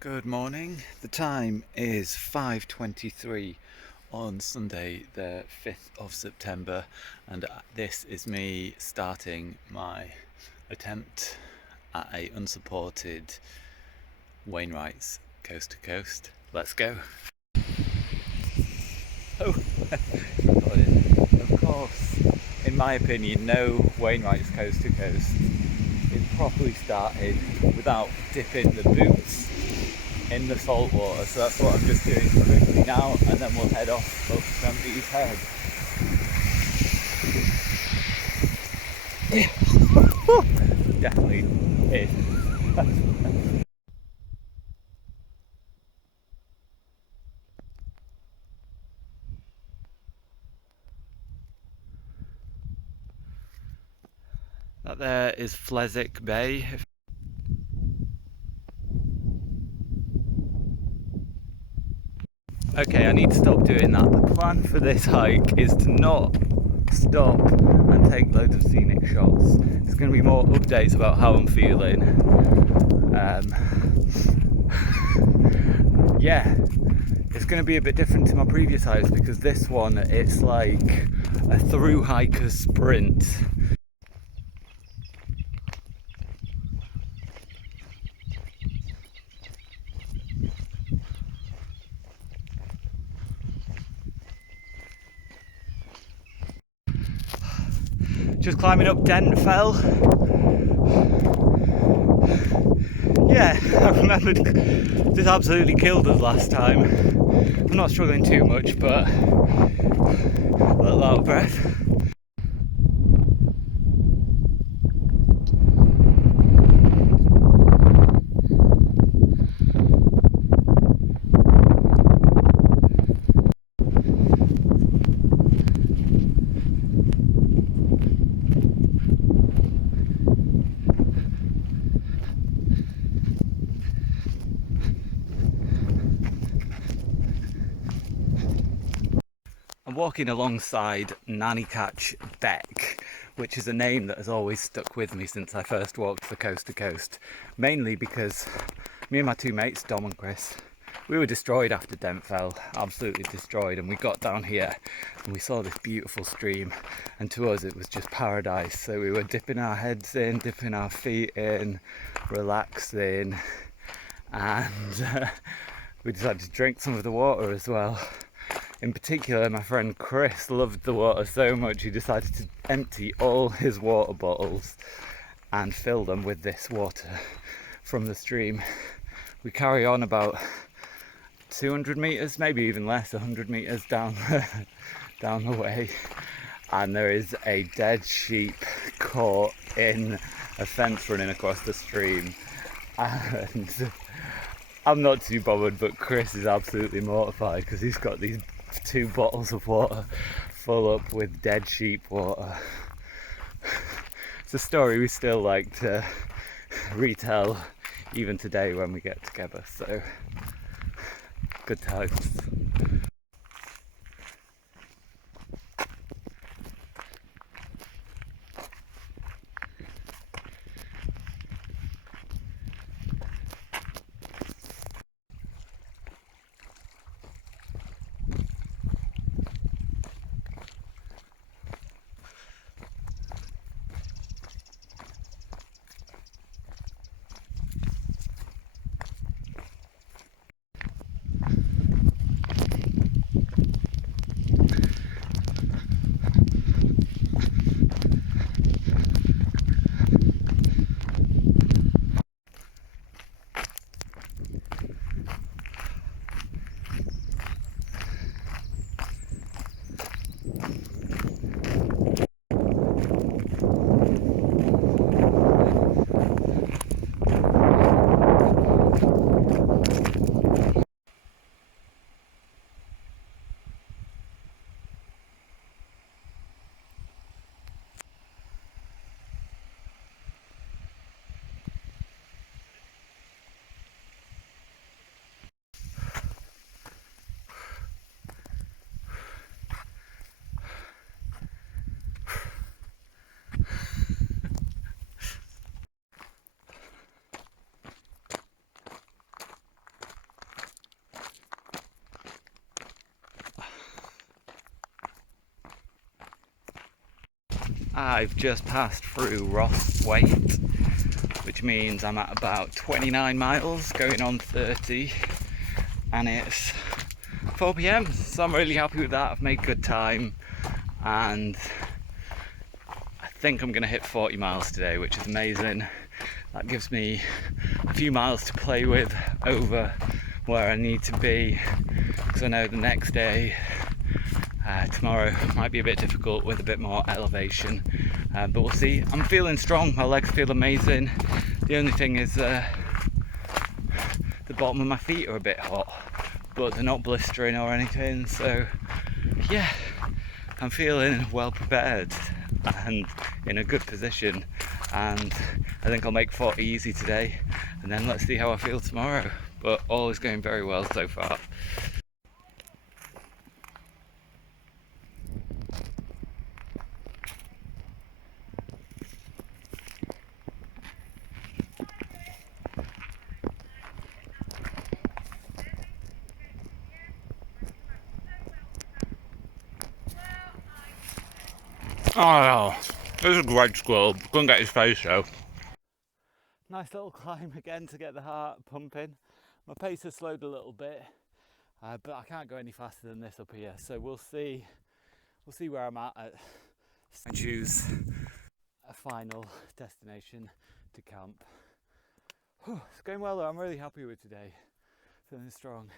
Good morning. The time is 5:23 on Sunday the 5th of September, and this is me starting my attempt at a unsupported Wainwright's coast to coast. Let's go. Oh, recording. Of course, in my opinion, no Wainwright's coast to coast is properly started without dipping the boots in the salt water, so that's what I'm just doing quickly now, and then we'll head off up Somebody's Head. Definitely is. That there is Flesick Bay. Okay, I need to stop doing that. The plan for this hike is to not stop and take loads of scenic shots. There's going to be more updates about how I'm feeling. Yeah, it's going to be a bit different to my previous hikes because this one, it's like a through hiker sprint. Just climbing up Dentfell. Yeah, I remembered this absolutely killed us last time. I'm not struggling too much, but a little out of breath. I'm walking alongside Nannycatch Beck, which is a name that has always stuck with me since I first walked the coast to coast, mainly because me and my two mates, Dom and Chris, we were destroyed after Dentfell, absolutely destroyed, and we got down here and we saw this beautiful stream, and to us it was just paradise. So we were dipping our heads in, dipping our feet in, relaxing, and we decided to drink some of the water as well. In particular, my friend Chris loved the water so much he decided to empty all his water bottles and fill them with this water from the stream. We carry on about 200 metres, maybe even less, 100 metres down the way, and there is a dead sheep caught in a fence running across the stream, and I'm not too bothered, but Chris is absolutely mortified because he's got these 2 bottles of water full up with dead sheep water. It's a story we still like to retell even today when we get together, so good times. I've just passed through Ross Waite, which means I'm at about 29 miles, going on 30, and it's 4 p.m, so I'm really happy with that. I've made good time, and I think I'm going to hit 40 miles today, which is amazing. That gives me a few miles to play with over where I need to be, because I know the next day, tomorrow, might be a bit difficult with a bit more elevation, but we'll see. I'm feeling strong, my legs feel amazing. The only thing is the bottom of my feet are a bit hot, but they're not blistering or anything, so yeah, I'm feeling well prepared and in a good position, and I think I'll make 40 easy today, and then let's see how I feel tomorrow. But all is going very well so far. Oh, this is a great squirrel. Couldn't get his face though. Nice little climb again to get the heart pumping. My pace has slowed a little bit, but I can't go any faster than this up here. So we'll see where I'm at and choose a final destination to camp. It's going well though. I'm really happy with today. Feeling strong.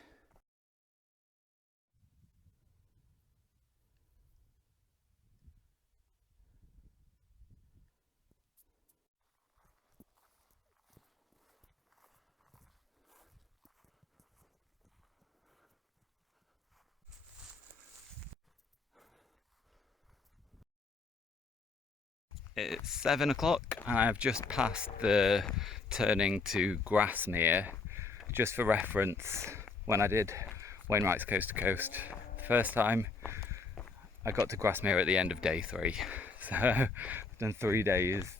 It's 7 o'clock and I've just passed the turning to Grasmere. Just for reference, when I did Wainwright's Coast to Coast the first time, I got to Grasmere at the end of day 3. So I've done 3 days.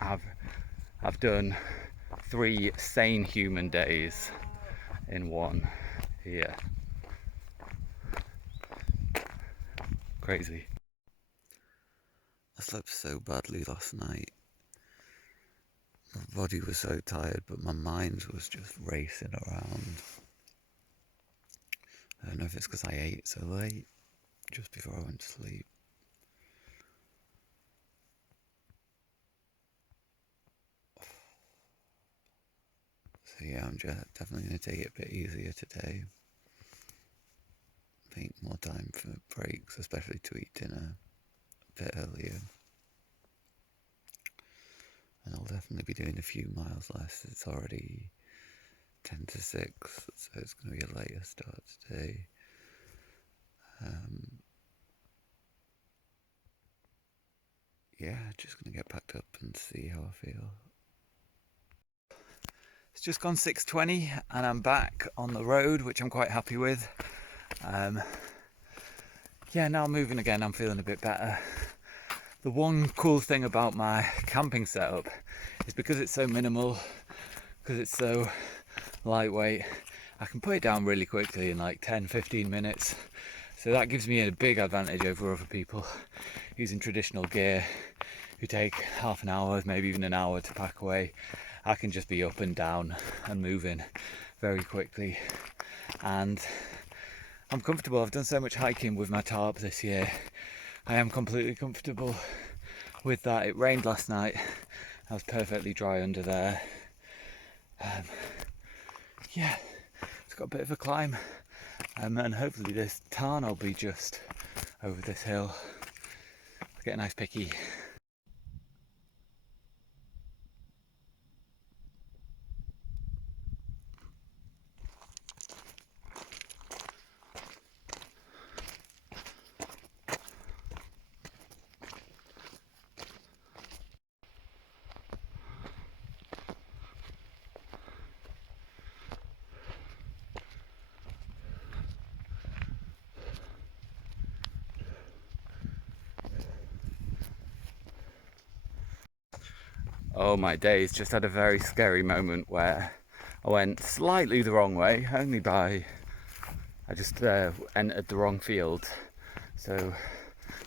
I've done 3 sane human days in one here. Crazy. I slept so badly last night. My body was so tired, but my mind was just racing around. I don't know if it's because I ate so late, just before I went to sleep. So yeah, I'm definitely going to take it a bit easier today. Make more time for breaks, especially to eat dinner a bit earlier. And I'll definitely be doing a few miles less. It's already 10 to 6, so it's going to be a later start today. Yeah, just going to get packed up and see how I feel. It's just gone 6:20 and I'm back on the road, which I'm quite happy with. Yeah, now I'm moving again, I'm feeling a bit better. The one cool thing about my camping setup is because it's so minimal, because it's so lightweight, I can put it down really quickly in like 10-15 minutes. So that gives me a big advantage over other people using traditional gear who take half an hour, maybe even an hour to pack away. I can just be up and down and moving very quickly, and I'm comfortable. I've done so much hiking with my tarp this year. I am completely comfortable with that. It rained last night. I was perfectly dry under there. Yeah, it's got a bit of a climb, and hopefully this tarn will be just over this hill. I'll get a nice picky. Oh my days, just had a very scary moment where I went slightly the wrong way, only by, I just entered the wrong field. So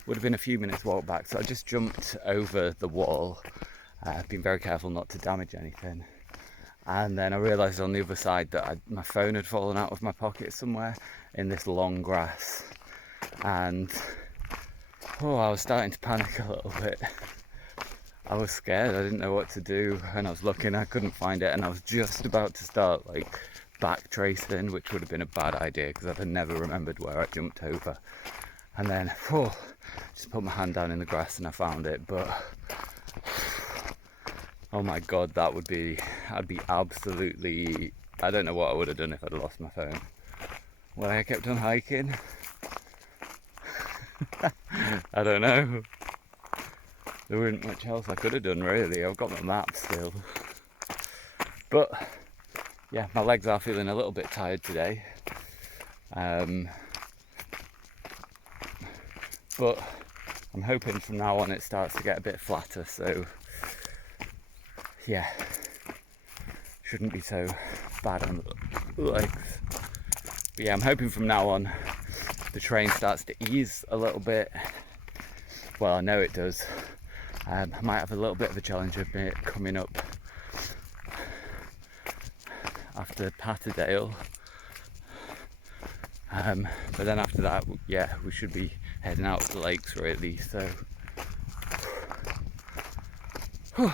would have been a few minutes walk back, so I just jumped over the wall. I've been very careful not to damage anything. And then I realised on the other side that my phone had fallen out of my pocket somewhere in this long grass. And I was starting to panic a little bit. I was scared, I didn't know what to do, and I was looking, I couldn't find it, and I was just about to start like back tracing, which would have been a bad idea because I'd have never remembered where I jumped over. And then just put my hand down in the grass and I found it. But oh my god, I'd be absolutely, I don't know what I would have done if I'd lost my phone. Well, I kept on hiking. I don't know. There wasn't much else I could have done really. I've got my map still. But yeah, my legs are feeling a little bit tired today. But I'm hoping from now on it starts to get a bit flatter, so yeah, shouldn't be so bad on the legs. But yeah, I'm hoping from now on the train starts to ease a little bit. Well, I know it does. I might have a little bit of a challenge of it coming up after Patterdale. But then after that, yeah, we should be heading out to the lakes really, so I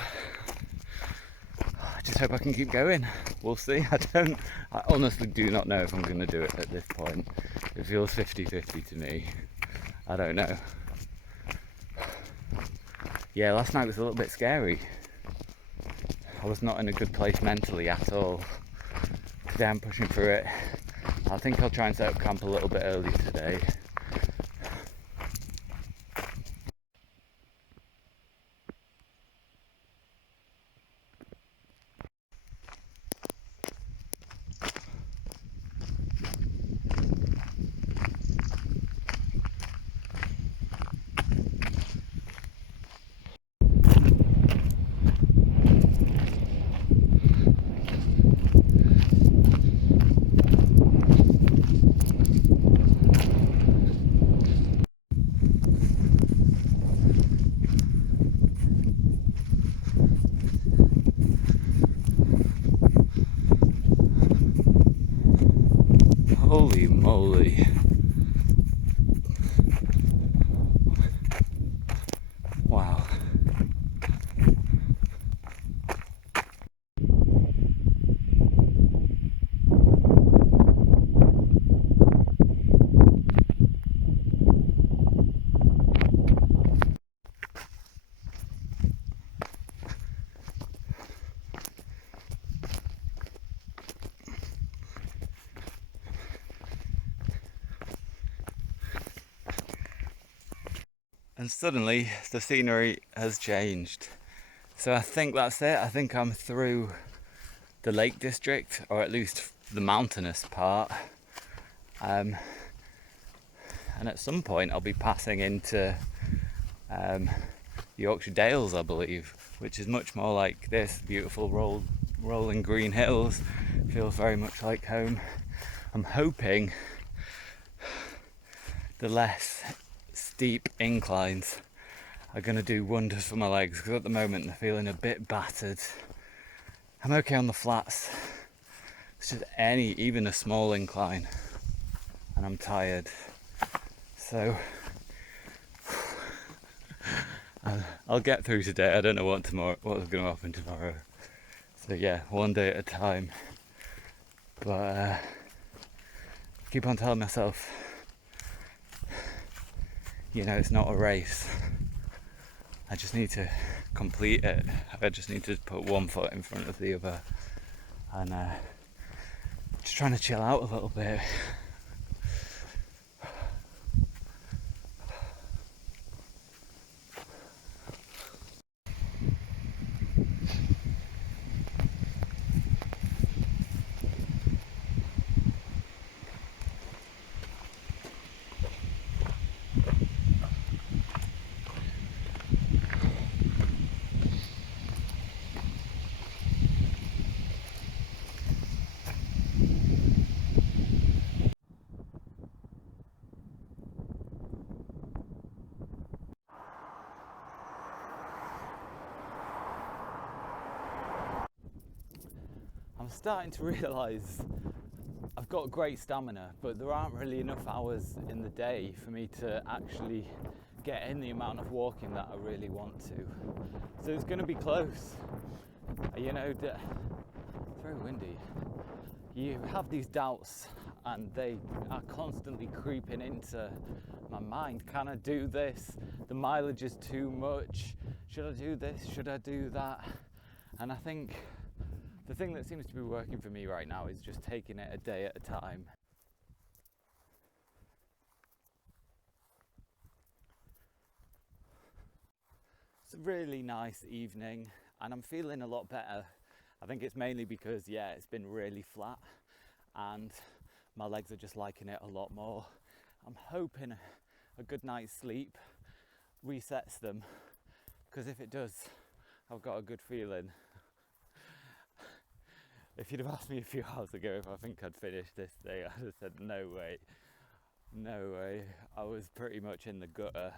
just hope I can keep going. We'll see. I honestly do not know if I'm going to do it at this point. It feels 50-50 to me. I don't know. Yeah, last night was a little bit scary. I was not in a good place mentally at all. Today I'm pushing through it. I think I'll try and set up camp a little bit earlier today. Holy moly. Wow. And suddenly the scenery has changed. So I think that's it. I think I'm through the Lake District, or at least the mountainous part. And at some point I'll be passing into Yorkshire Dales, I believe, which is much more like this beautiful rolling green hills. Feels very much like home. I'm hoping the less steep inclines are going to do wonders for my legs, because at the moment they're feeling a bit battered. I'm okay on the flats. It's just even a small incline and I'm tired. So I'll get through today. I don't know what's going to happen tomorrow. So yeah, one day at a time. But keep on telling myself, it's not a race. I just need to complete it. I just need to put one foot in front of the other, and just trying to chill out a little bit. I'm starting to realise I've got great stamina, but there aren't really enough hours in the day for me to actually get in the amount of walking that I really want to. So it's going to be close. You know, it's very windy. You have these doubts and they are constantly creeping into my mind. Can I do this? The mileage is too much. Should I do this? Should I do that? And I think the thing that seems to be working for me right now is just taking it a day at a time. It's a really nice evening and I'm feeling a lot better. I think it's mainly because, yeah, it's been really flat and my legs are just liking it a lot more. I'm hoping a good night's sleep resets them, because if it does, I've got a good feeling. If you'd have asked me a few hours ago if I think I'd finish this day, I'd have said no way, no way. I was pretty much in the gutter.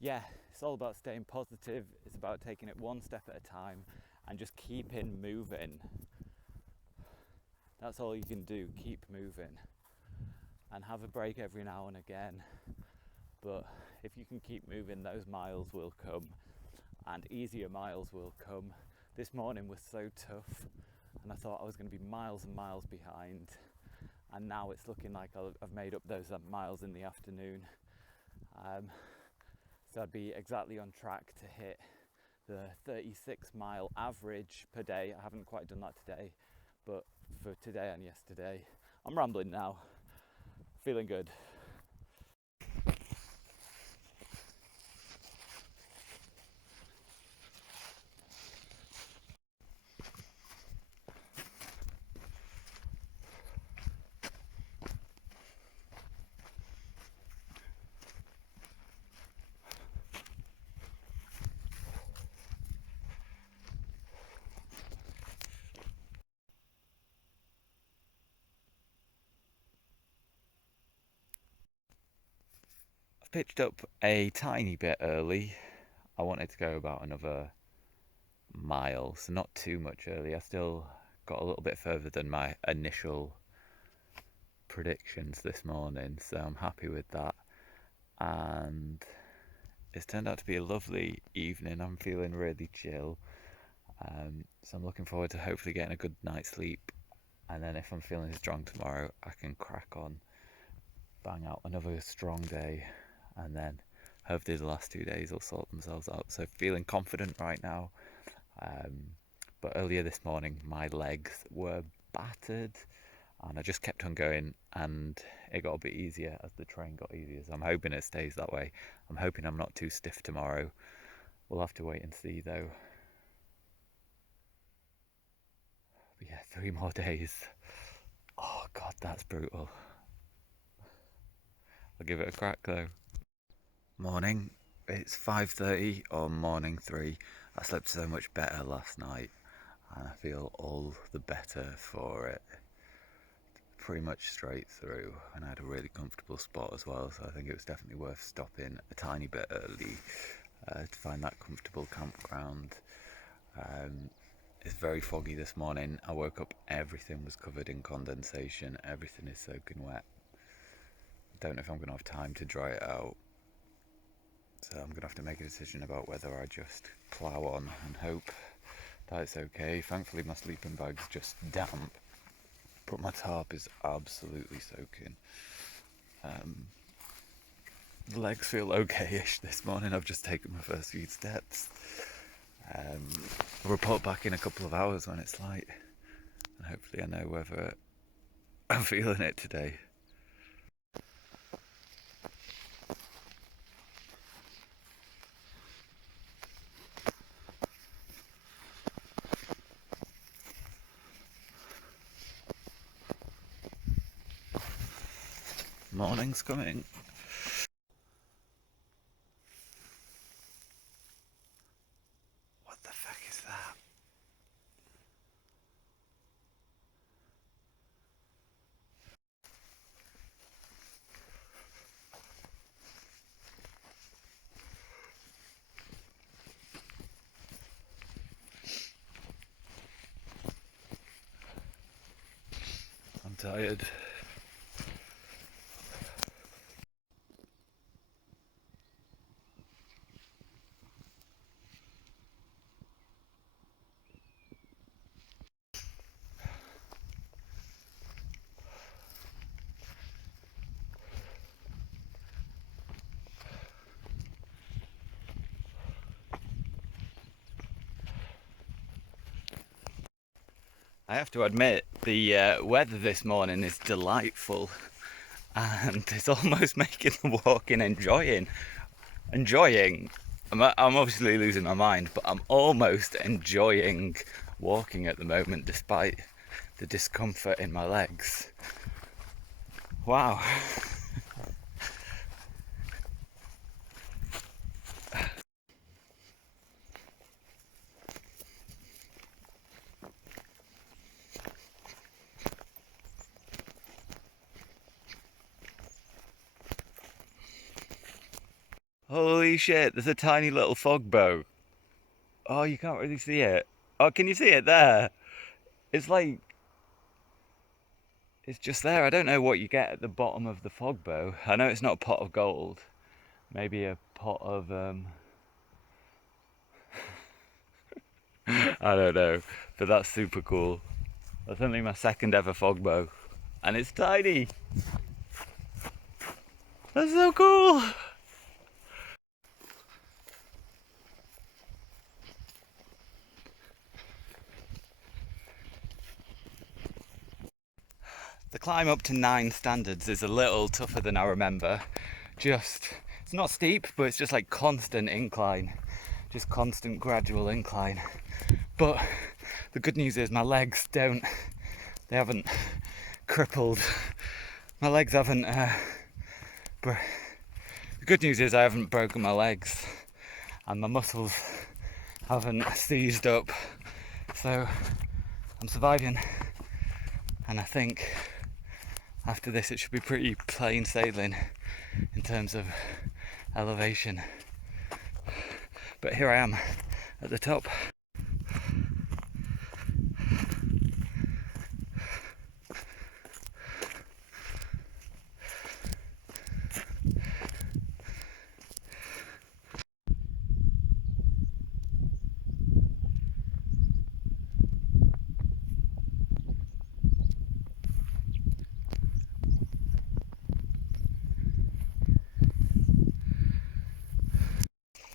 Yeah, it's all about staying positive. It's about taking it one step at a time and just keeping moving. That's all you can do, keep moving and have a break every now and again. But if you can keep moving, those miles will come and easier miles will come. This morning was so tough and I thought I was going to be miles and miles behind, and now it's looking like I've made up those miles in the afternoon. So I'd be exactly on track to hit the 36 mile average per day. I haven't quite done that today, but for today and yesterday. I'm rambling now, feeling good. I've pitched up a tiny bit early. I wanted to go about another mile, so not too much early. I still got a little bit further than my initial predictions this morning, so I'm happy with that. And it's turned out to be a lovely evening. I'm feeling really chill. So I'm looking forward to hopefully getting a good night's sleep. And then if I'm feeling strong tomorrow, I can crack on, bang out another strong day, and then hopefully the last 2 days will sort themselves out. So feeling confident right now. But earlier this morning, my legs were battered, and I just kept on going, and it got a bit easier as the train got easier. So I'm hoping it stays that way. I'm hoping I'm not too stiff tomorrow. We'll have to wait and see, though. But yeah, 3 more days. Oh God, that's brutal. I'll give it a crack though. Morning. It's 5:30 or morning 3. I slept so much better last night, and I feel all the better for it. Pretty much straight through, and I had a really comfortable spot as well, so I think it was definitely worth stopping a tiny bit early to find that comfortable campground. It's very foggy this morning. I woke up, everything was covered in condensation, everything is soaking wet. Don't know if I'm going to have time to dry it out, so I'm going to have to make a decision about whether I just plough on and hope that it's okay. Thankfully my sleeping bag's just damp, but my tarp is absolutely soaking. The legs feel okay-ish this morning. I've just taken my first few steps. I'll report back in a couple of hours when it's light, and hopefully I know whether I'm feeling it today. Morning's coming. What the fuck is that? tired. I have to admit, the weather this morning is delightful, and it's almost making the walking enjoying. I'm obviously losing my mind, but I'm almost enjoying walking at the moment despite the discomfort in my legs. Wow. Holy shit, there's a tiny little fog bow. Oh, you can't really see it. Oh, can you see it there? It's like, it's just there. I don't know what you get at the bottom of the fog bow. I know it's not a pot of gold. Maybe a pot of, I don't know. But that's super cool. That's only my second ever fog bow. And it's tiny. That's so cool. The climb up to 9 standards is a little tougher than I remember. It's not steep, but it's just like constant incline. Just constant gradual incline. But the good news is my legs they haven't crippled. My legs haven't, the good news is I haven't broken my legs and my muscles haven't seized up. So I'm surviving, and I think after this it should be pretty plain sailing in terms of elevation. But here I am at the top.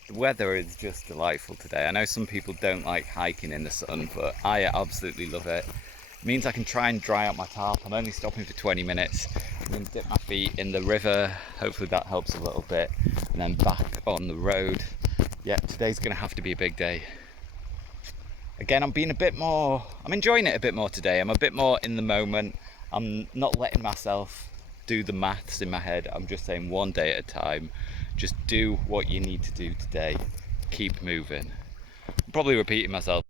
The weather is just delightful today. I know some people don't like hiking in the sun, but I absolutely love it. It means I can try and dry out my tarp. I'm only stopping for 20 minutes. I'm going to dip my feet in the river. Hopefully that helps a little bit. And then back on the road. Yeah, today's going to have to be a big day. Again, I'm enjoying it a bit more today. I'm a bit more in the moment. I'm not letting myself do the maths in my head. I'm just saying one day at a time. Just do what you need to do today. Keep moving. I'm probably repeating myself.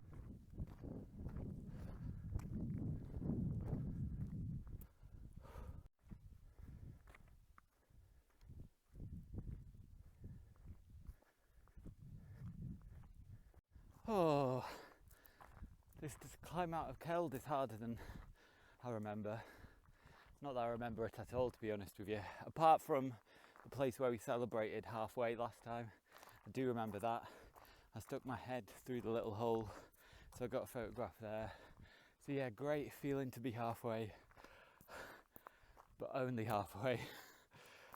Oh, this climb out of Keld is harder than I remember. Not that I remember it at all, to be honest with you. Apart from the place where we celebrated halfway last time, I do remember that. I stuck my head through the little hole, so I got a photograph there. So yeah, great feeling to be halfway, but only halfway.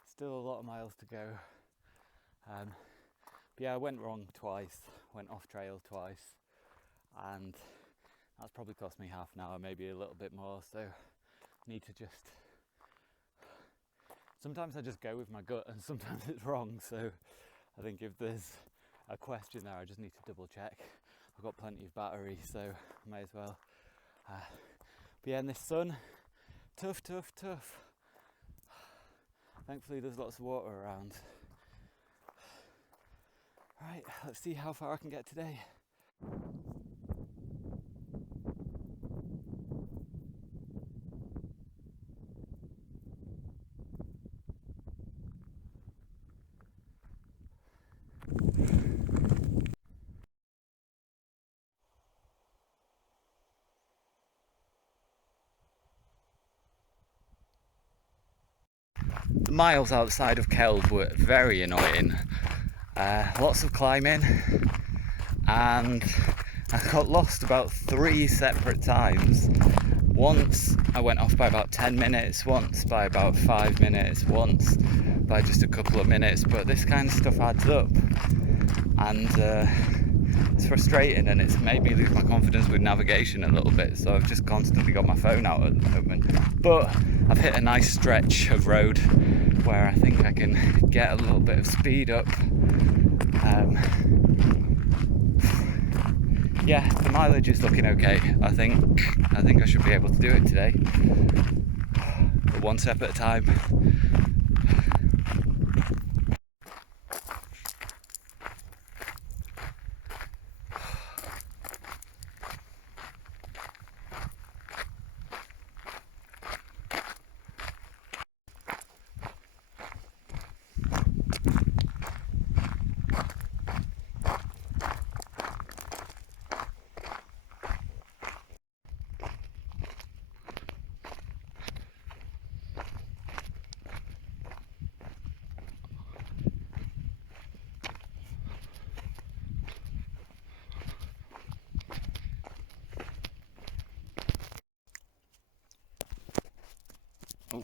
Still a lot of miles to go. But yeah, I went wrong twice, went off trail twice, and that's probably cost me half an hour, maybe a little bit more. So need to just, sometimes I just go with my gut and sometimes it's wrong. So I think if there's a question there, I just need to double check. I've got plenty of battery, so I may as well. But yeah, in this sun, tough. Thankfully there's lots of water around. Right, let's see how far I can get today. The miles outside of Keld were very annoying. Lots of climbing, and I got lost about 3 separate times. Once I went off by about 10 minutes, once by about 5 minutes, once by just a couple of minutes, but this kind of stuff adds up, and it's frustrating, and it's made me lose my confidence with navigation a little bit, so I've just constantly got my phone out at the moment. But I've hit a nice stretch of road where I think I can get a little bit of speed up. Yeah, the mileage is looking okay. I think I should be able to do it today, but one step at a time. Oh.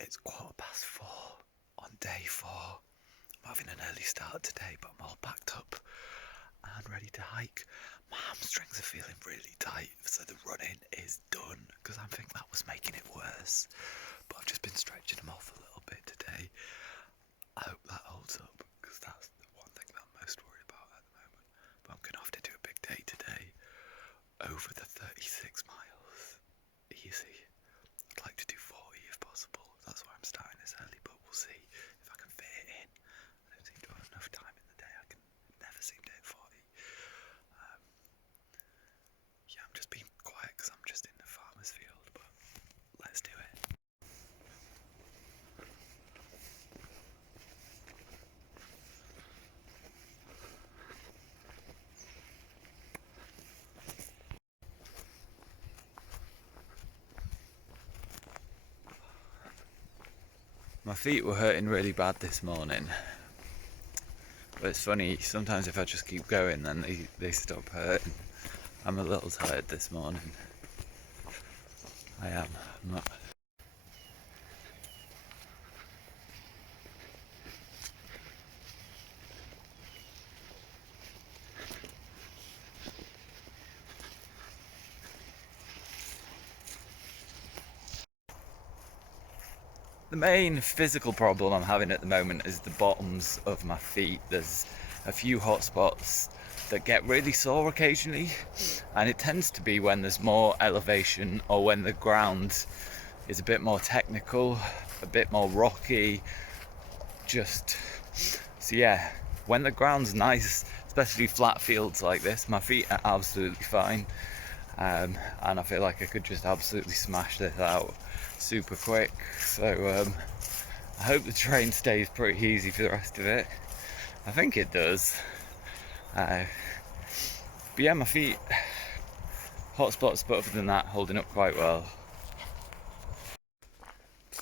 It's 4:15 on day 4. I'm having an early start today, but I'm all packed up and ready to hike. My hamstrings are feeling really tight, so the running is done, because I think that was making it worse. But I've just been stretching them off a little bit today. I hope that holds up, because that's the one thing that I'm most worried about at the moment. But I'm going to have to do a big day today, over the 36 miles. Easy. I'd like to do 40 if possible. That's why I'm starting this early, but we'll see if I can fit it in. I don't seem to have enough time in the day. I can never seem to hit 40. Yeah, I'm just being quiet because I'm just in the farmer's field, but let's do it. My feet were hurting really bad this morning, but it's funny, sometimes if I just keep going then they stop hurting. I'm a little tired this morning. I am. I'm not. The main physical problem I'm having at the moment is the bottoms of my feet. There's a few hot spots that get really sore occasionally, and it tends to be when there's more elevation or when the ground is a bit more technical, a bit more rocky. So yeah, when the ground's nice, especially flat fields like this, my feet are absolutely fine, and I feel like I could just absolutely smash this out super quick. So I hope the train stays pretty easy for the rest of it. I think it does. But yeah, my feet, hot spots, but other than that, holding up quite well.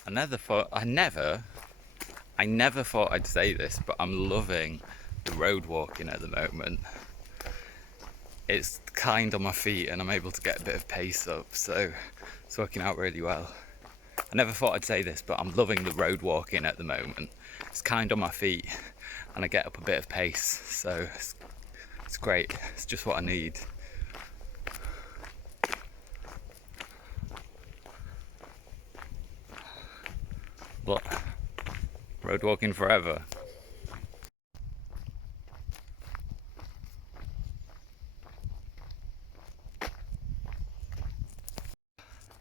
I never thought I'd say this, but I'm loving the road walking at the moment. It's kind on my feet and I'm able to get a bit of pace up, so it's working out really well. I never thought I'd say this, but I'm loving the road walking at the moment. It's kind on my feet and I get up a bit of pace, so it's great. It's just what I need. But road walking forever.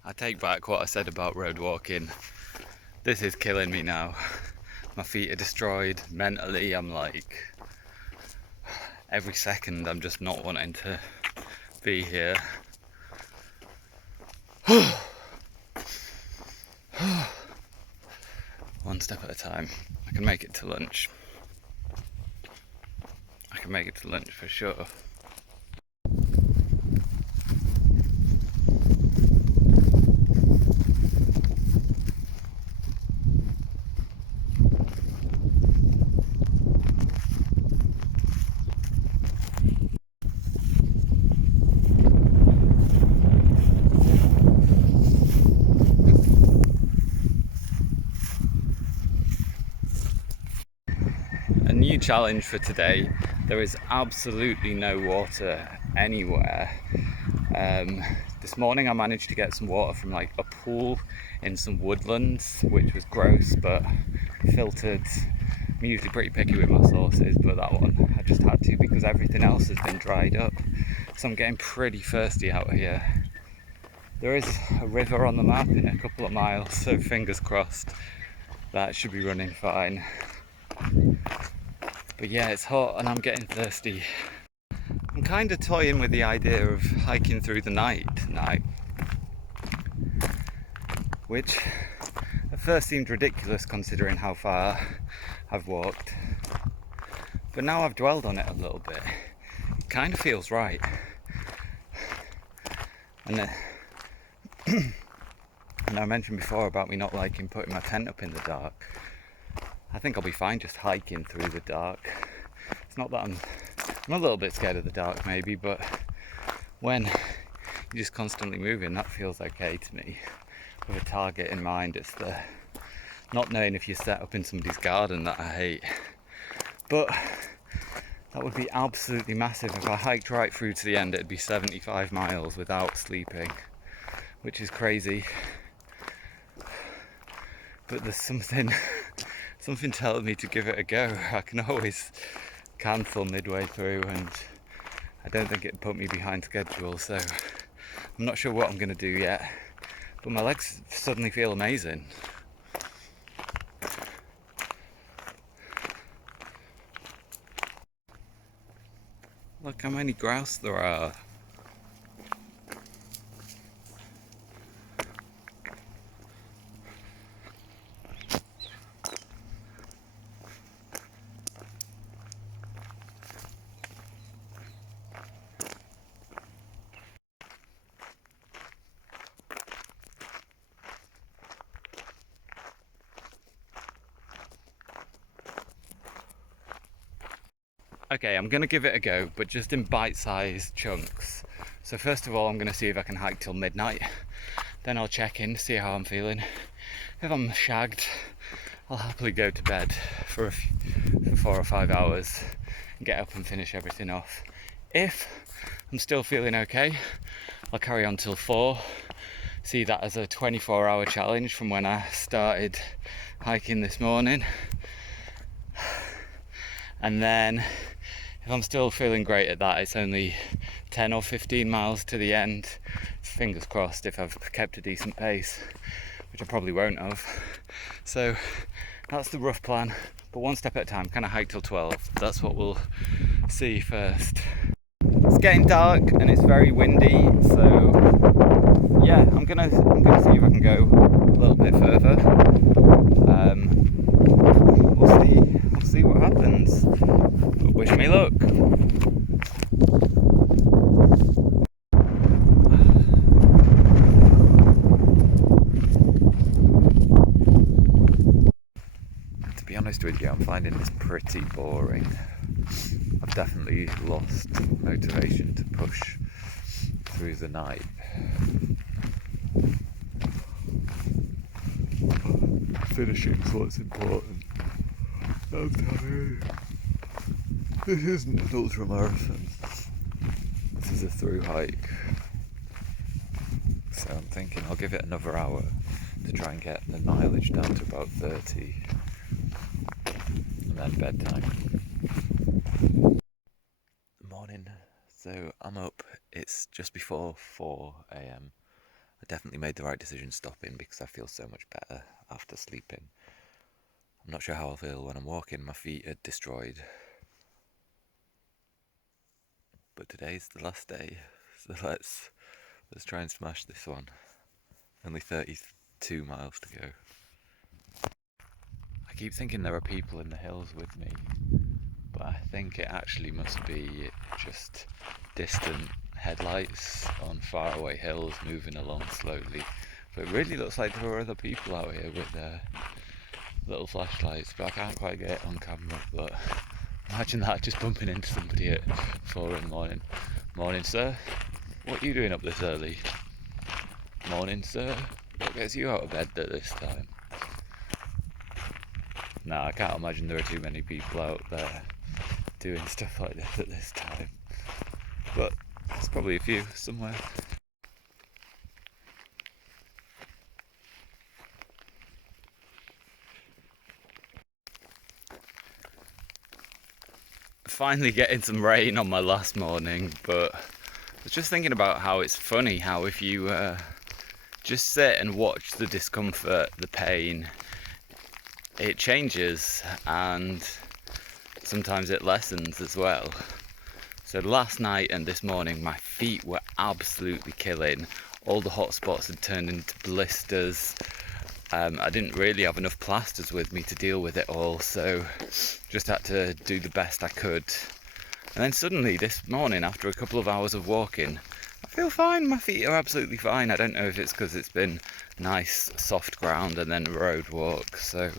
I take back what I said about road walking. This is killing me now. My feet are destroyed. Mentally, I'm like, every second I'm just not wanting to be here. One step at a time. I can make it to lunch. I can make it to lunch for sure. A new challenge for today. There is absolutely no water anywhere. This morning I managed to get some water from like a pool in some woodlands, which was gross but filtered. I'm usually pretty picky with my sources, but that one I just had to because everything else has been dried up. So I'm getting pretty thirsty out here. There is a river on the map in a couple of miles, so fingers crossed that should be running fine. But yeah, it's hot and I'm getting thirsty. I'm kind of toying with the idea of hiking through the night tonight, which at first seemed ridiculous considering how far I've walked. But now I've dwelled on it a little bit, it kind of feels right. And I mentioned before about me not liking putting my tent up in the dark. I think I'll be fine just hiking through the dark. It's not that I'm a little bit scared of the dark maybe, but when you're just constantly moving, that feels okay to me. With a target in mind, it's the not knowing if you're set up in somebody's garden that I hate. But that would be absolutely massive. If I hiked right through to the end, it'd be 75 miles without sleeping, which is crazy. But there's something telling me to give it a go. I can always cancel midway through, and I don't think it'd put me behind schedule, so I'm not sure what I'm going to do yet. But my legs suddenly feel amazing. Look how many grouse there are. Okay, I'm gonna give it a go, but just in bite-sized chunks. So first of all, I'm gonna see if I can hike till midnight. Then I'll check in, see how I'm feeling. If I'm shagged, I'll happily go to bed for 4 or 5 hours and get up and finish everything off. If I'm still feeling okay, I'll carry on till 4. See that as a 24-hour challenge from when I started hiking this morning. And then if I'm still feeling great at that, it's only 10 or 15 miles to the end. Fingers crossed if I've kept a decent pace, which I probably won't have. So that's the rough plan, but one step at a time. Kind of hike till 12. That's what we'll see first. It's getting dark and it's very windy, so yeah, I'm gonna see if I can go a little bit further. We'll see what happens. But wish me luck. To be honest with you, I'm finding this pretty boring. I've definitely lost motivation to push through the night. Finishing's what's important. I'm tired. This isn't an ultra marathon. This is a through hike. So I'm thinking I'll give it another hour to try and get the mileage down to about 30. And then bedtime. Morning. So I'm up. It's just before 4 a.m. I definitely made the right decision stopping because I feel so much better. after sleeping. I'm not sure how I'll feel when I'm walking. My feet are destroyed. But today's the last day, so let's try and smash this one. Only 32 miles to go. I keep thinking there are people in the hills with me, but I think it actually must be just distant headlights on faraway hills moving along slowly. But it really looks like there are other people out here with their little flashlights, but I can't quite get it on camera. But imagine that, just bumping into somebody at 4 in the morning. Morning, sir. What are you doing up this early? Morning, sir. What gets you out of bed at this time? No, I can't imagine there are too many people out there doing stuff like this at this time. But there's probably a few somewhere. Finally getting some rain on my last morning, but I was just thinking about how it's funny how if you just sit and watch the discomfort, the pain, it changes and sometimes it lessens as well. So last night and this morning my feet were absolutely killing. All the hot spots had turned into blisters. I didn't really have enough plasters with me to deal with it all, so just had to do the best I could. And then suddenly this morning, after a couple of hours of walking, I feel fine. My feet are absolutely fine. I don't know if it's because it's been nice soft ground and then road walk, so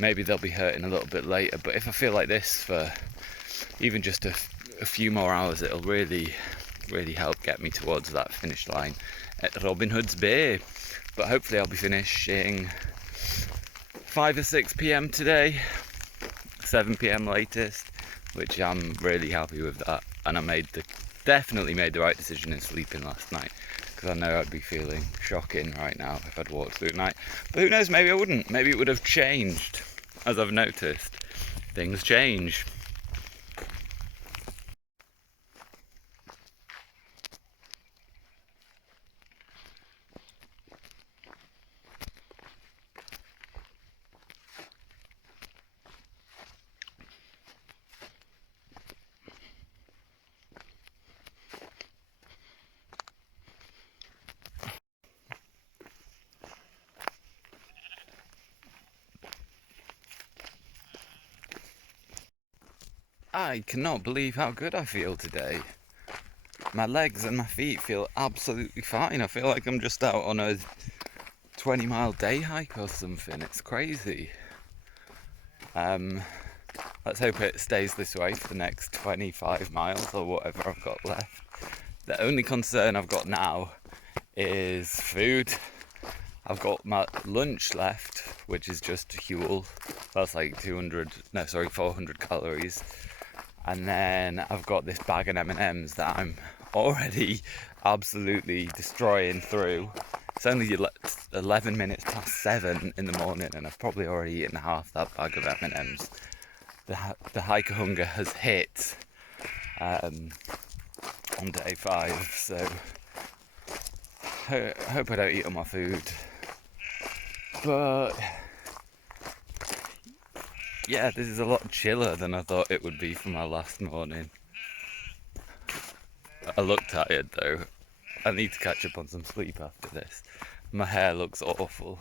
maybe they'll be hurting a little bit later. But if I feel like this for even just a few more hours, it'll really help get me towards that finish line at Robin Hood's Bay. But hopefully I'll be finishing 5 or 6 p.m. today, 7 p.m. latest, which I'm really happy with that. And I definitely made the right decision in sleeping last night, because I know I'd be feeling shocking right now if I'd walked through the night. But who knows, maybe I wouldn't. Maybe it would have changed. As I've noticed, things change. I cannot believe how good I feel today. My legs and my feet feel absolutely fine. I feel like I'm just out on a 20-mile day hike or something. It's crazy. Let's hope it stays this way for the next 25 miles or whatever I've got left. The only concern I've got now is food. I've got my lunch left, which is just Huel. That's like 400 calories. And then I've got this bag of M&Ms that I'm already absolutely destroying through. It's only 11 minutes past 7 in the morning and I've probably already eaten half that bag of M&Ms. The hiker hunger has hit on day 5, so I hope I don't eat all my food. But yeah, this is a lot chiller than I thought it would be for my last morning. I look tired though. I need to catch up on some sleep after this. My hair looks awful.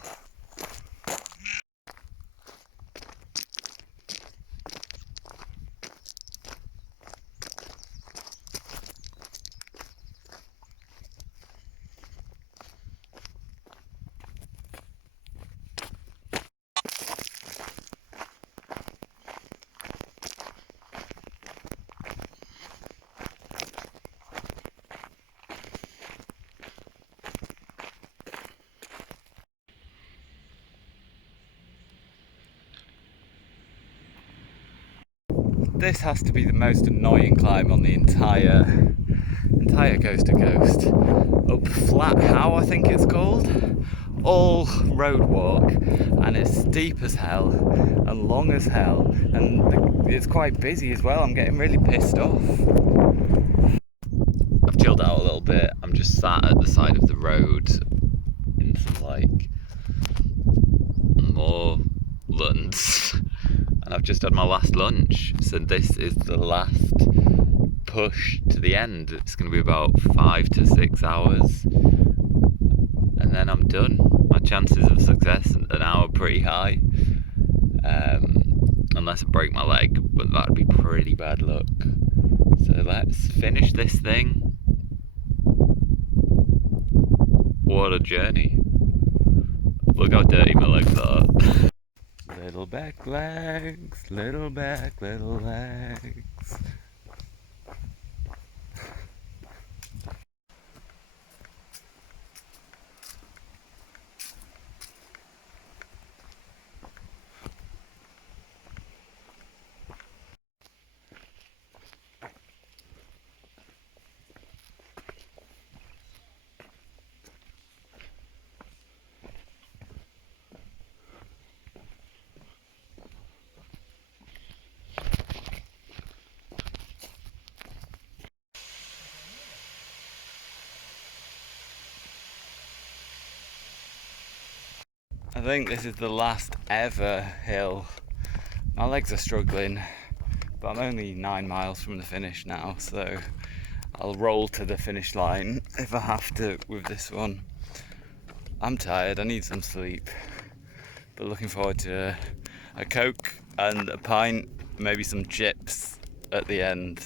This has to be the most annoying climb on the entire coast to coast. Up Flat How, I think it's called. All road walk, and it's steep as hell and long as hell, and it's quite busy as well. I'm getting really pissed off. I've chilled out a little bit. I'm just sat at the side of the road in some like more lunch, and I've just had my last lunch. So this is the last push to the end. It's going to be about 5 to 6 hours, and then I'm done. My chances of success now are pretty high, unless I break my leg, but that'd be pretty bad luck. So let's finish this thing. What a journey. Look how dirty my legs are. Little back legs, little back, little legs. I think this is the last ever hill. My legs are struggling, but I'm only 9 miles from the finish now, so I'll roll to the finish line if I have to with this one. I'm tired, I need some sleep, but looking forward to a Coke and a pint, maybe some chips at the end.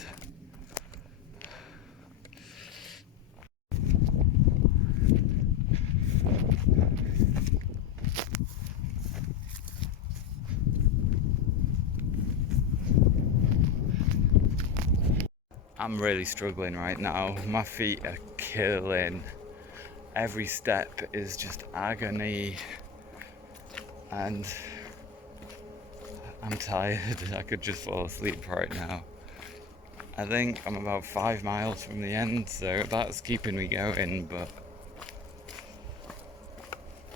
I'm really struggling right now. My feet are killing. Every step is just agony, and I'm tired. I could just fall asleep right now. I think I'm about 5 miles from the end, so that's keeping me going, but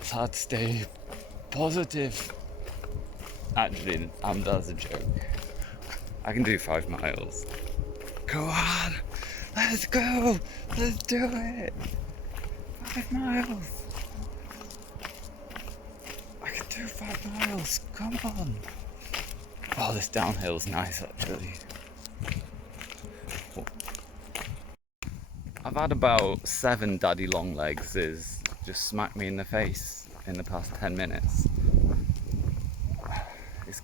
it's hard to stay positive. Actually, that's a joke. I can do 5 miles. Go on, let's go, let's do it. 5 miles. I can do 5 miles, come on. Oh, this downhill's nice actually. I've had about 7 daddy long legs just smacked me in the face in the past 10 minutes. It's...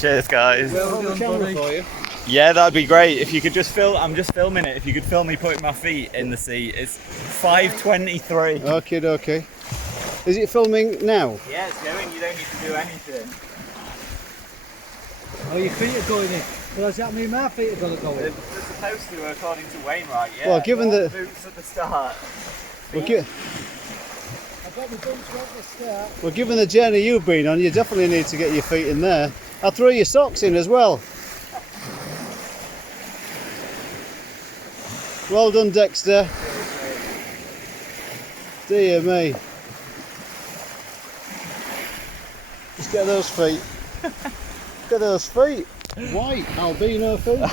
Cheers, guys. Yeah, that'd be great. If you could just I'm just filming it. If you could film me putting my feet in the seat. It's 5:23. Okay. Is it filming now? Yeah, it's going. You don't need to do anything. Oh, your feet are going in. Well, does that mean my feet are going to go in? They're supposed to, according to Wainwright. Yeah. Well, given the boots at the start. I've got my boots right at the start. Well, given the journey you've been on, you definitely need to get your feet in there. I'll throw your socks in as well. Well done, Dexter. Dear me. Just get those feet. Look at those feet. White albino feet.